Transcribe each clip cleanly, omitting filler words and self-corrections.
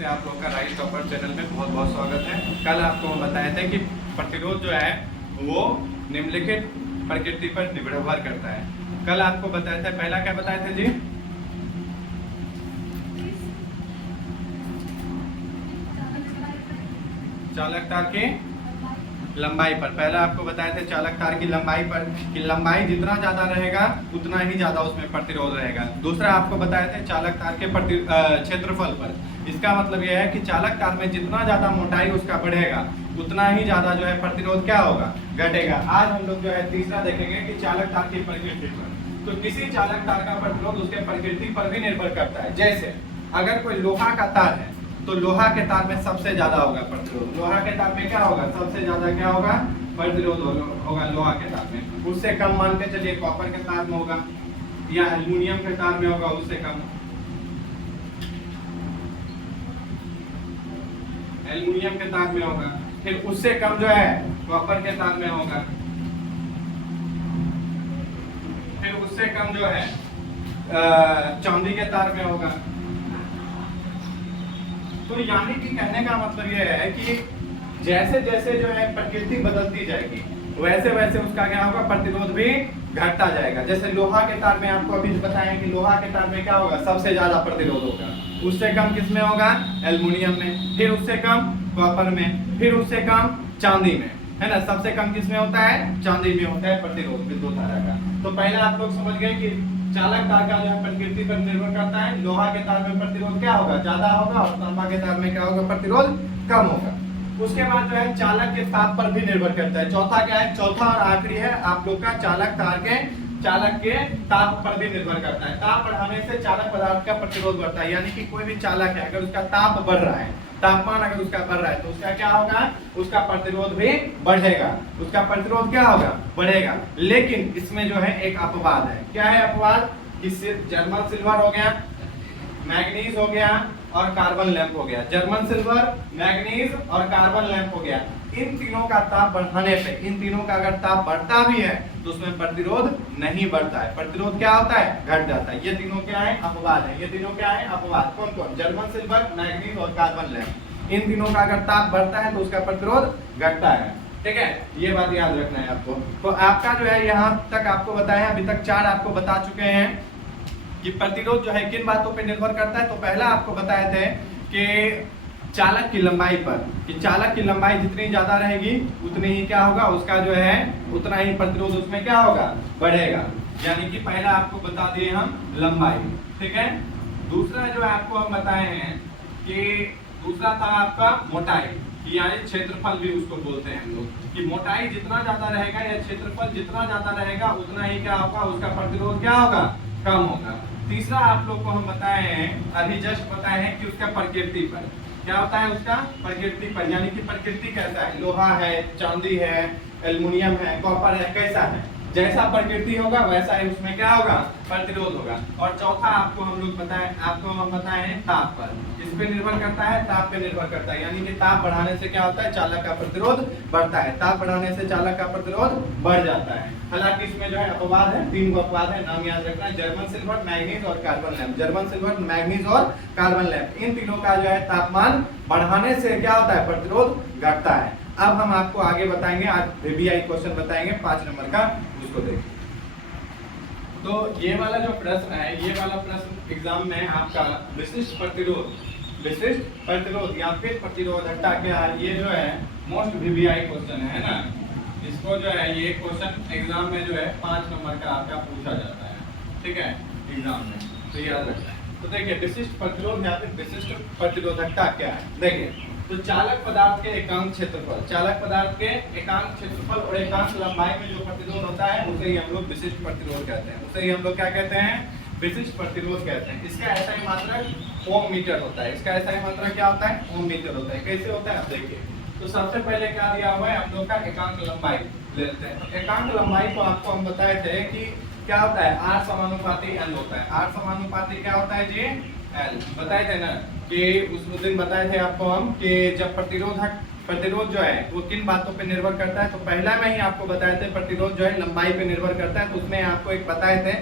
से आप लोग का राइस टॉपर चैनल में बहुत बहुत स्वागत है। कल आपको हम बताए थे कि प्रतिरोध जो है वो निम्नलिखित प्रकृति पर निर्भर करता है। कल आपको बताए थे, पहला क्या बताए थे जी? चालक तार की लंबाई पर। पहला आपको बताए थे चालक तार की लंबाई पर कि लंबाई जितना ज्यादा रहेगा उतना ही ज्यादा उसमें प्रतिरोध रहेगा। दूसरा आपको बताए थे चालक तार के क्षेत्रफल पर। इसका मतलब यह है कि चालक तार में जितना ज्यादा मोटाई उसका बढ़ेगा उतना ही ज्यादा जो है प्रतिरोध क्या होगा, घटेगा। आज हम लोग जो है तीसरा देखेंगे कि चालक तार की प्रकृति पर। तो किसी चालक तार का प्रतिरोध उसके प्रकृति पर भी निर्भर करता है। जैसे अगर कोई लोहा का तार है तो लोहा के तार में सबसे ज्यादा होगा प्रतिरोध। लोहा के तार में क्या होगा, सबसे ज्यादा क्या होगा, प्रतिरोध होगा लोहा के तार में। उससे कम मान के चलिए कॉपर के तार में होगा या एल्युमिनियम के तार में होगा, उससे कम एल्युमिनियम के तार में होगा। फिर उससे कम जो है कॉपर के तार में होगा। फिर उससे कम जो है चांदी के तार में होगा। तो यानी कि कहने का मतलब यह है कि जैसे जैसे जो है प्रकृति बदलती जाएगी वैसे वैसे उसका क्या होगा, प्रतिरोध भी घटता जाएगा। जैसे लोहा के तार में आपको अभी बताएं कि लोहा के तार में क्या होगा, सबसे ज्यादा प्रतिरोध होगा। उससे कम किसमें होगा, एल्युमिनियम में। फिर उससे कम कॉपर में। फिर उससे कम चांदी में, है ना। सबसे कम किसमें होता है, चांदी में होता है प्रतिरोध विद्युत धारा का। तो पहले आप लोग समझ गए कि चालक तार का जो है प्रकृति पर निर्भर करता है। लोहा के तार में प्रतिरोध क्या होगा, ज्यादा होगा, और तांबा के तार में क्या होगा, प्रतिरोध कम होगा। उसके बाद जो है चालक के ताप पर भी निर्भर करता है। चौथा क्या है, चौथा और आखिरी है आप लोग का चालक के ताप पर भी निर्भर करता है। ताप बढ़ाने से चालक पदार्थ का प्रतिरोध बढ़ता है। यानी कि कोई भी चालक है अगर उसका ताप बढ़ रहा है, तापमान अगर उसका बढ़ रहा है तो उसका क्या होगा, उसका प्रतिरोध भी बढ़ेगा। उसका प्रतिरोध क्या होगा, बढ़ेगा। लेकिन इसमें जो है एक अपवाद है। क्या है अपवाद, कि जर्मन सिल्वर हो गया, मैग्नीज हो गया और कार्बन लैंप हो गया। जर्मन सिल्वर, मैग्नीज और कार्बन लैंप हो गया। इन तीनों का ताप बढ़ाने पे, इन तीनों का अगर ताप बढ़ता भी है तो उसमें प्रतिरोध नहीं बढ़ता है। प्रतिरोध क्या होता है, घट जाता है। ये तीनों क्या है, अपवाद है। ये तीनों क्या है, अपवाद। कौन कौन, जर्मन सिल्वर, मैग्नीज और कार्बन लैंप। इन तीनों का अगर ताप बढ़ता है तो उसका प्रतिरोध घटता है। ठीक है, ये बात याद रखना है आपको। तो आपका जो है यहाँ तक आपको बताया, अभी तक 4 आपको बता चुके हैं कि प्रतिरोध जो है किन बातों पर निर्भर करता है। तो पहला आपको बताए थे कि चालक की लंबाई पर, कि चालक की लंबाई जितनी ज्यादा रहेगी उतनी ही क्या होगा, उसका जो है उतना ही प्रतिरोध उसमें क्या होगा, बढ़ेगा। यानी कि पहला आपको बता दिए हम लंबाई। ठीक है, दूसरा जो है आपको हम बताए हैं कि दूसरा था आपका मोटाई, यानी क्षेत्रफल भी उसको बोलते हैं हम लोग, कि मोटाई जितना ज्यादा रहेगा या क्षेत्रफल जितना ज्यादा रहेगा उतना ही क्या होगा, उसका प्रतिरोध क्या होगा, कम होगा। तीसरा आप लोग को हम बताए हैं, अभी जस्ट बताए हैं कि उसका प्रकृति पर क्या होता है, उसका प्रकृति पर। यानी कि प्रकृति कैसा है, लोहा है, चांदी है, एल्युमिनियम है, कॉपर है, कैसा है, जैसा प्रकृति होगा वैसा ही उसमें क्या होगा, प्रतिरोध होगा। और चौथा आपको हम बताए हैं ताप पर। इस पे निर्भर करता है, ताप पे निर्भर करता है। यानी कि ताप बढ़ाने से क्या होता है, चालक का प्रतिरोध बढ़ता है। ताप बढ़ाने से चालक का प्रतिरोध बढ़ जाता है। हालांकि इसमें जो है अपवाद है, 3 अपवाद है, नाम याद रखना है, जर्मन सिल्वर, मैग्नीज और carbon lamp. German silver, manganese और कार्बन लैंप, इन तीनों का जो है तापमान बढ़ाने से क्या होता है, प्रतिरोध घटता है। अब हम आपको आगे बताएंगे, आज VBI क्वेश्चन बताएंगे 5 नंबर का, उसको देखिए। तो ये वाला जो प्रश्न है, ये वाला प्रश्न एग्जाम में आपका विशिष्ट प्रतिरोध या फिर प्रतिरोधकता क्या है, ये जो है मोस्ट VBI क्वेश्चन है ना। इसको जो है ये क्वेश्चन एग्जाम में जो है 5 नंबर का आपका पूछा जाता है। ठीक है, एग्जाम में, तो याद रखना है। तो देखिए विशिष्ट प्रतिरोध या फिर विशिष्ट प्रतिरोधकता क्या है। देखिए तो चालक पदार्थ के एकांक क्षेत्रफल, चालक पदार्थ के एकांक क्षेत्रफल और एकांक लंबाई में जो प्रतिरोध होता है उसे ही हम लोग विशिष्ट प्रतिरोध कहते हैं। उसे ही हम लोग क्या कहते हैं, विशिष्ट प्रतिरोध कहते हैं। इसका ऐसा ही मात्रक ओम मीटर होता है। इसका ऐसा ही मात्रक क्या होता है, ओम मीटर होता है। कैसे होता है आप देखिए। तो सबसे पहले क्या दिया हुआ है, हम लोग का एकांक लंबाई लेते हैं। तो एकांक लंबाई को आपको हम बताए थे कि क्या होता है, R समानुपाती L होता है। R समानुपाती क्या होता है जी, L। बताए थे ना कि उस दिन बताए थे आपको हम कि जब प्रतिरोध जो है वो किन बातों पे निर्भर करता है। तो पहला में ही आपको बताए थे प्रतिरोध जो है लंबाई पे निर्भर करता है। तो उसमें आपको एक बताए थे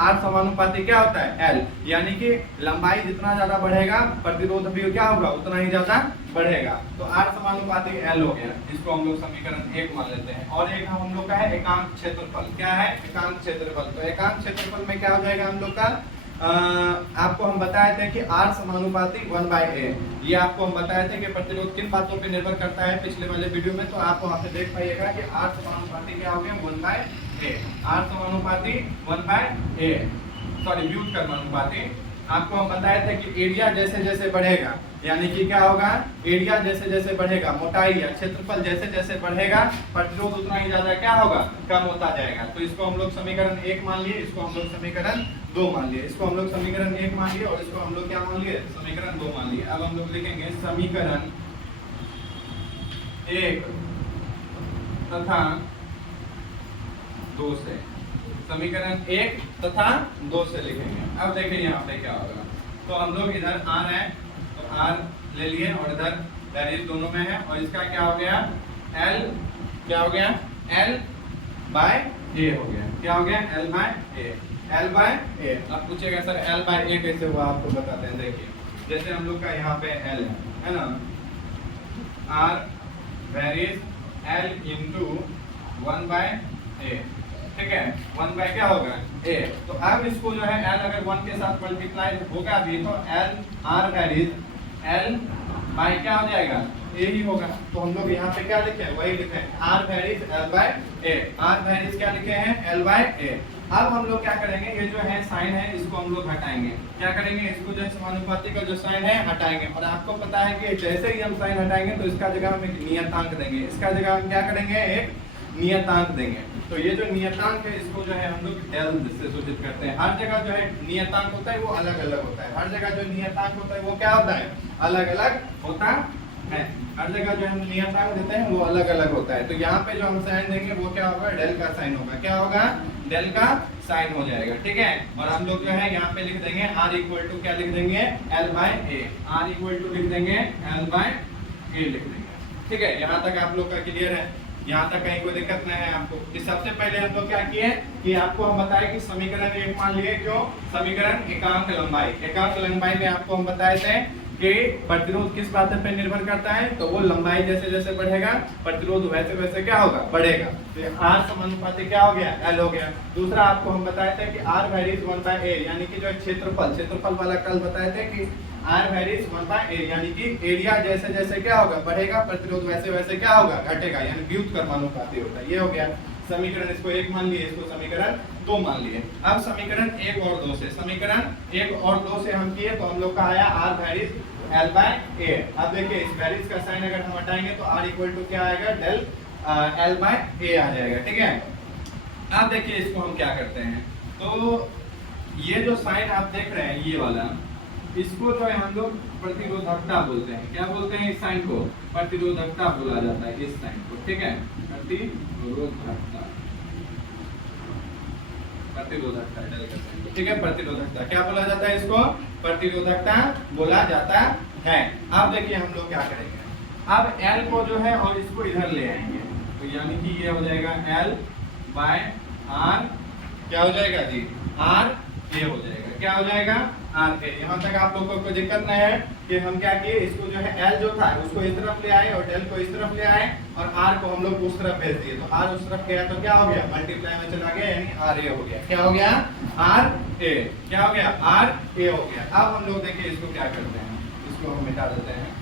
R समानुपाती क्या होता है L, यानी कि लंबाई जितना ज्यादा बढ़ेगा प्रतिरोध भी क्या होगा उतना ही ज्यादा बढ़ेगा। तो R समानुपाती L हो गया, इसको हम लोग समीकरण 1 मान लेते हैं। और एक हम लोग का है एकांक क्षेत्रफल। क्या है एकांक क्षेत्रफल? तो एकांक क्षेत्रफल में क्या हो जाएगा हम लोग का, आपको हम बताए थे कि R समानुपाती 1/a। ये आपको हम बताए थे कि प्रतिरोध किन बातों पे निर्भर करता है पिछले वाले वीडियो में, तो आप वहां पे देख पाइएगा कि R समानुपाती क्या हो गया 1/a। R समानुपाती 1/a, सॉरी व्युत्क्रमानुपाती कर्मानुपाती। आपको हम बताए थे कि एरिया जैसे जैसे बढ़ेगा, यानी कि क्या होगा, एरिया जैसे जैसे बढ़ेगा, मोटाई या क्षेत्रफल जैसे जैसे बढ़ेगा, प्रतिरोध उतना ही ज्यादा क्या होगा, कम होता जाएगा। तो इसको हम लोग समीकरण 1 मान लिए, इसको हम लोग समीकरण 2 मान लिए, इसको हम लोग समीकरण 1 मान लिए और इसको हम लोग क्या मान लिए, समीकरण 2 मान लिए। अब हम लोग लिखेंगे समीकरण 1 तथा 2 से, समीकरण 1 तथा 2 से लिखेंगे। अब देखिए यहाँ पे क्या होगा, तो हम लोग इधर R है तो R ले लिए और इधर वैल्यू दोनों में है, और इसका क्या हो गया L, क्या हो गया L/a हो गया। क्या हो गया L/a, L/a। अब पूछेगा सर L/a कैसे हुआ, आपको बताते हैं। देखिए जैसे हम लोग का यहाँ पे L है ना, R varies L into 1/a, ठीक है 1 बाय क्या होगा a। तो अब इसको जो है L अगर 1 के साथ मल्टीप्लाई होगा भी तो L R varies L by क्या हो जाएगा a ही होगा। तो हम लोग यहाँ पे क्या लिखे हैं, वही लिखे हैं R varies L/a। R varies क्या लिखे हैं L/a। अब हम लोग क्या करेंगे, ये जो है साइन है इसको हम लोग हटाएंगे। क्या करेंगे, इसको जो है समानुपाती का जो साइन है हटाएंगे। और आपको पता है कि जैसे ही हम साइन हटाएंगे तो इसका जगह हम एक नियतांक देंगे, इसका जगह हम क्या करेंगे, एक नियतांक देंगे। तो ये जो नियतांक है इसको जो है हम लोग डेल से सूचित करते हैं। हर जगह जो है नियतांक होता है वो अलग अलग होता है, हर जगह जो नियतांक होता है वो क्या होता है, अलग अलग होता है। हर जगह जो हम नियतांक देते हैं वो अलग अलग होता है। तो यहाँ पे जो हम साइन देंगे वो क्या होगा, डेल का साइन होगा। क्या होगा, डेल का साइन हो जाएगा, ठीक है। और हम लोग जो है यहाँ पे लिख देंगे R इक्वल टू क्या लिख देंगे L/a, R इक्वल टू लिख देंगे L/a लिख देंगे, ठीक है। यहाँ तक आप लोग का क्लियर है, यहाँ तक कहीं कोई दिक्कत नहीं है आपको। कि सबसे पहले हम लोग क्या किए कि आपको हम बताए कि समीकरण 1 मान लिए, क्यों, समीकरण एकांक लंबाई, एकांक लंबाई में आपको हम बताए थे कि प्रतिरोध किस बात पर निर्भर करता है, तो वो लंबाई जैसे जैसे बढ़ेगा प्रतिरोध वैसे वैसे क्या होगा, बढ़ेगा। तो R समानुपाती क्या हो गया L हो गया। दूसरा आपको हम बताए थे कि R वेरीज 1/a, यानी कि जो क्षेत्रफल, क्षेत्रफल वाला कल बताए थे कि R वेरीज 1/a, यानी कि एरिया जैसे जैसे क्या होगा बढ़ेगा, प्रतिरोध वैसे वैसे क्या होगा घटेगा, यानी व्युत्क्रमानुपाती होता है। ये हो गया समीकरण, इसको 1 मान लिए, इसको समीकरण 2 मान लिए। अब समीकरण 1 और 2 से, समीकरण 1 और 2 से हम किए तो हम लोग का आया R वेरीज L/a। अब देखिए इस वेरीज का साइन अगर हम हटाएंगे तो R इक्वल टू क्या आएगा, डेल L/a आ जाएगा, ठीक है। अब देखिए इसको हम क्या करते हैं, तो ये जो साइन आप देख रहे हैं ये वाला, इसको जो है हम लोग प्रतिरोधकता बोलते हैं। क्या बोलते हैं, इस साइन को प्रतिरोधकता बोला जाता है, इस साइन को, ठीक है, प्रतिरोधकता, प्रतिरोधकता डेल का साइन, ठीक है, प्रतिरोधकता क्या बोला जाता है, इसको प्रतिरोधकता बोला जाता है। अब देखिए हम लोग क्या करेंगे, अब L को जो है और इसको इधर ले आएंगे, तो यानी कि ये हो जाएगा L/R, क्या हो जाएगा जी, RA हो जाएगा। क्या हो जाएगा, RA। यहाँ तक आप लोगों को कोई दिक्कत नहीं है कि हम क्या किए, इसको जो है L जो था उसको इस तरफ ले आए और डेल को इस तरफ ले आए और R को हम लोग उस तरफ भेज दिए। तो R उस तरफ गया तो क्या हो गया, मल्टीप्लाई में चला गया, यानी RA हो गया। क्या हो गया, RA, क्या हो गया, RA हो गया। अब हम लोग देखिए इसको क्या करते हैं, इसको हम मिटा देते हैं।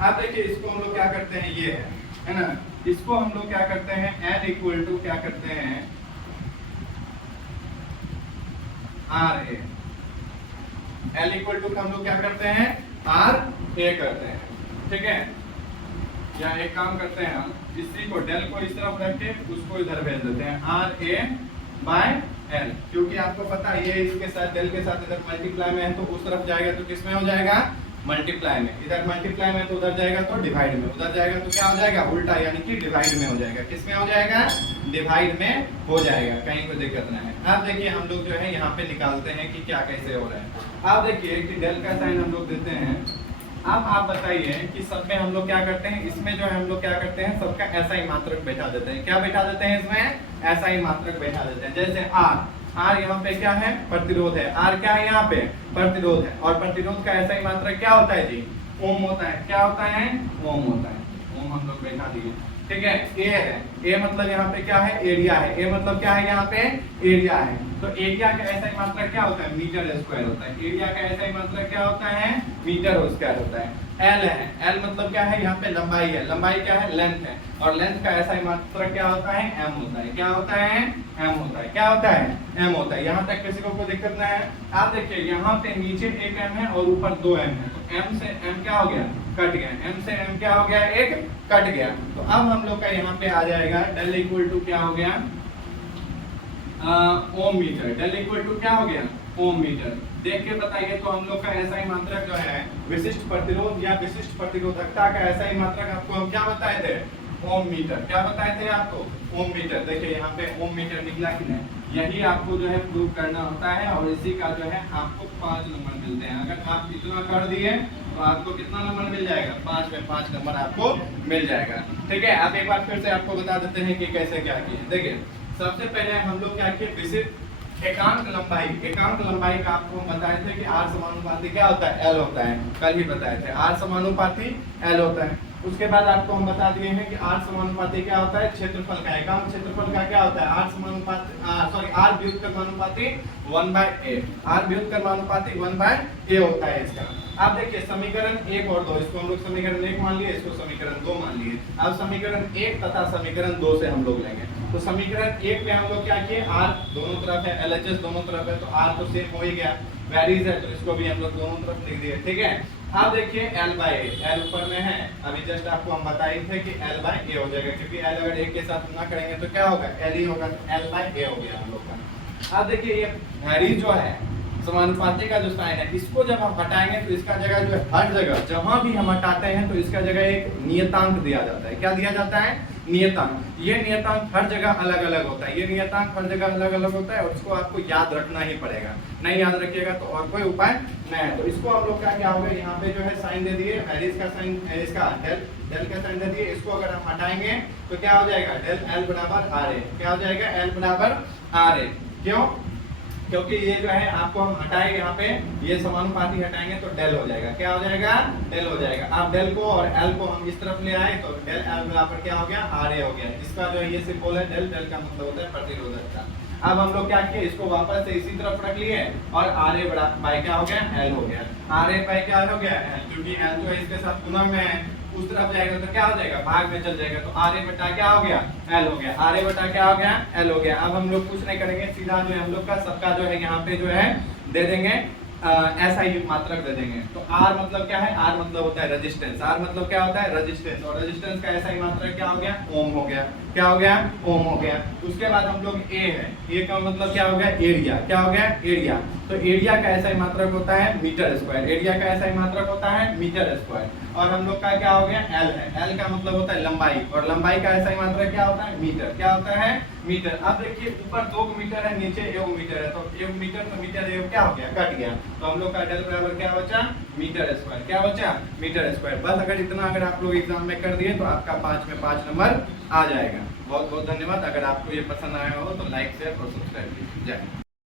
अब देखिए इसको हम लोग क्या करते हैं, ये है ना, इसको हम लोग क्या करते हैं, L इक्वल टू क्या करते हैं RA, L इक्वल टू हम लोग क्या करते हैं RA करते हैं, ठीक है। या एक काम करते हैं हम, इसी को डेल को इस तरफ रख के उसको इधर भेज देते हैं RA/L, क्योंकि आपको पता है ये इसके साथ डेल के साथ इधर मल्टीप्लाई में है तो उस तरफ जाएगा तो किस में हो जाएगा, मल्टीप्लाई में। इधर मल्टीप्लाई में तो उधर जाएगा तो डिवाइड में, उधर जाएगा तो क्या हो जाएगा, उल्टा, यानी कि डिवाइड में हो जाएगा। किस में हो जाएगा, डिवाइड में हो जाएगा, कहीं कोई दिक्कत नहीं है। अब देखिए हम लोग जो है यहाँ पे निकालते हैं कि क्या कैसे हो रहा है। अब देखिए कि डेल का साइन हम लोग देते हैं अब आप बताइए कि सब में हम लोग क्या करते हैं, इसमें जो है हम लोग क्या करते हैं, सबका ऐसा ही मात्रक बैठा देते हैं। क्या बैठा देते हैं इसमें? ऐसा ही मात्रक बैठा देते हैं। जैसे आर यहाँ पे क्या है? प्रतिरोध है। आर क्या है? यहाँ पे प्रतिरोध है। और प्रतिरोध का ऐसा ही मात्रक क्या होता है जी? ओम होता है। क्या होता है? ओम होता है। ओम हम लोग बैठा दिए। ठीक है। ए है, ए मतलब यहाँ पे क्या है? एरिया है। ए मतलब क्या है? यहाँ पे एरिया है। तो एरिया का ऐसा ही मात्रक क्या होता है? मीटर स्क्वायर होता है। एरिया का ऐसा ही मात्रक क्या होता है? मीटर स्क्वायर होता है। एल है, एल मतलब क्या है? यहाँ पे लंबाई है। लंबाई क्या है? लेंथ है। और लेंथ का ऐसा ही मात्रक क्या होता है? एम होता है। क्या होता है? एम होता है। क्या होता है? एम होता है। यहाँ तक किसी को कोई दिक्कत ना है? आप देखिए यहाँ पे नीचे एक एम है और ऊपर 2 एम है। तो एम से एम क्या हो गया? कट गया। एम से एम क्या हो गया? एक कट गया। तो अब हम लोग का यहाँ पे आ जाएगा डेल इक्वल टू क्या हो गया? ओम मीटर। डेल इक्वल टू क्या हो गया? ओम मीटर। देख के बताइए तो हम लोग का ऐसा ही मात्रक जो है विशिष्ट प्रतिरोध या विशिष्ट प्रतिरोधकता का ऐसा ही मात्रक आपको हम क्या बताए थे? ओम मीटर। क्या बताए थे आपको? ओम मीटर। देखिए यहाँ पे ओम मीटर निकला कि नहीं? यही आपको जो है प्रूव करना होता है और इसी का जो है आपको 5 नंबर मिलते हैं। अगर आप इतना कर दिए तो आपको कितना नंबर मिल जाएगा? 5 में 5 नंबर आपको मिल जाएगा। ठीक है। आप एक बार फिर से आपको बता देते हैं कि कैसे क्या किए। देखिए सबसे पहले हम लोग क्या किए? विशिष्ट एकांक लंबाई। एकांक लंबाई का आपको हम बताए थे कि आर समानुपाती क्या होता है? एल होता है। कल ही बताए थे आर समानुपाती एल होता है। उसके बाद आपको हम बता दिए हैं कि आर समानुपाती क्या होता है? क्षेत्रफल का। एकांक क्षेत्रफल का क्या होता है? आर समानुपाती आर व्युत्क्रमानुपाती 1/a। आर व्युत्क्रमानुपाती 1/a होता है इसका। अब देखिए समीकरण 1 और 2, इसको हम लोग समीकरण 1 मान लिए, इसको समीकरण 2 मान लिए। अब समीकरण 1 तथा समीकरण 2 से हम लोग लेंगे। तो समीकरण 1 में हम लोग क्या किए? आर दोनों तरफ है, एलएचएस दोनों तरफ है, तो आर तो सेम हो ही गया। वैरीज है तो इसको भी हम लोग दोनों तरफ लिख दिए। ठीक है। अब देखिए L/A, L ऊपर में है। अभी जस्ट आपको हम बताए थे कि L/A हो जाएगा, क्योंकि L अगर 1 के साथ गुना करेंगे तो क्या होगा? L ही होगा। तो L/A हो गया हम लोग का। अब देखिए ये वैरीज जो है समानुपाती का जो साइन है, इसको जब हम हटाएंगे तो इसका जगह जो है हर जगह जहां भी हम हटाते हैं तो इसका जगह एक नियतांक दिया जाता है। क्या दिया जाता है? नियतांक। ये नियतांक हर जगह अलग अलग होता है। ये नियतांक हर जगह अलग अलग होता है और इसको आपको याद रखना ही पड़ेगा। नहीं याद रखिएगा तो और कोई उपाय नहीं है। तो इसको हम लोग क्या होगा, यहाँ पे जो है साइन दे दिए, वैरिज का साइन, इसका डेल का साइन दे दिए। इसको अगर हम हटाएंगे तो क्या हो जाएगा? डेल एल बराबर आर ए। क्या हो जाएगा? एल बराबर आर ए। क्यों? क्योंकि ये जो है आपको हम हटाएंगे, यहाँ पे ये समानुपाती हटाएंगे तो डेल हो जाएगा। क्या हो जाएगा? डेल हो जाएगा। अब डेल को और एल को हम इस तरफ ले आए तो डेल एल बराबर क्या हो गया? आर ए हो गया। इसका जो ये सिंबल है डेल, डेल का मतलब होता है प्रतिरोधकता। अब हम लोग क्या किए? इसको वापस से इसी तरफ रख लिए और आर ए बाई क्या हो गया? एल हो गया। आर ए बाई क्या हो गया? एल। क्योंकि एल जो है इसके साथ गुना में है, उस तरफ जाएगा तो क्या हो जाएगा? भाग में चल जाएगा। तो आर ए बटा क्या हो गया? एल हो गया। आर ए बटा क्या हो गया? एल हो गया। अब हम लोग कुछ नहीं करेंगे, सीधा जो है हम लोग का सबका जो है यहाँ पे जो है दे देंगे ऐसा ही मात्रक दे देंगे। तो R मतलब क्या है? R मतलब होता है रेजिस्टेंस। R मतलब क्या होता है? रेजिस्टेंस। और रेजिस्टेंस का ऐसा ही मात्रक क्या हो गया? ओम हो गया। क्या हो गया? ओम हो गया। उसके बाद हम लोग A है, A का मतलब क्या हो गया? एरिया। क्या हो गया? एरिया। तो एरिया का ऐसा ही मात्रक होता है मीटर स्क्वायर। एरिया का ऐसा ही मात्रक होता है मीटर स्क्वायर। और हम लोग का क्या हो गया? L है। L का मतलब होता है लंबाई, और लंबाई का ऐसा ही मात्रक क्या होता है? मीटर। क्या होता है? मीटर। अब देखिए ऊपर 2 मीटर है, नीचे 1 मीटर है, तो 1 मीटर तो मीटर 1 क्या हो गया? कट गया। तो हम लोग का डेल बराबर क्या बचा? Metre square. क्या बचा? Metre square. बस अगर इतना अगर आप लोग एग्जाम में कर दिए तो आपका 5 में 5 नंबर आ जाएगा। बहुत बहुत धन्यवाद। अगर आपको ये पसंद आया हो तो लाइक शेयर और सब्सक्राइब कीजिए। जय हिंद।